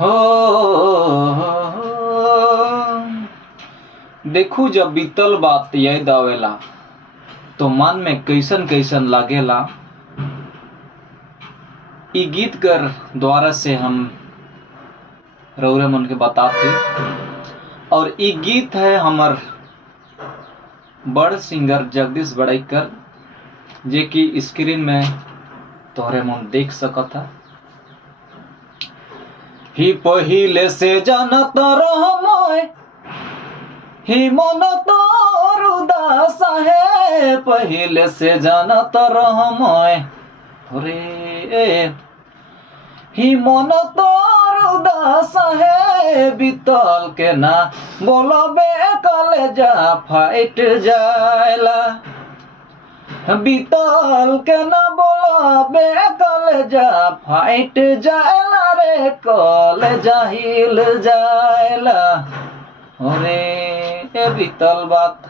हो देखू जब बीतल बात याद आवेला तो मन में कैसन कैसन लागेला। ई गीत कर द्वारा से हम रौरे मन के बताते और ई गीत है हमर बड़ सिंगर जगदीश बड़ैकर जे कि स्क्रीन में तोहरे मन देख सकता। ही पहिले से जानत रहमय ही मन तोर उदास है, पहिले से जानत रहमय रे ही मन तोर उदास है, बीतल के ना बोलबे कलेजा फाइट जाएला, बीतल के ना बोलबे कलेजा फाइट जाएला रे, कलेजा हिल जाएला रे बीतल बात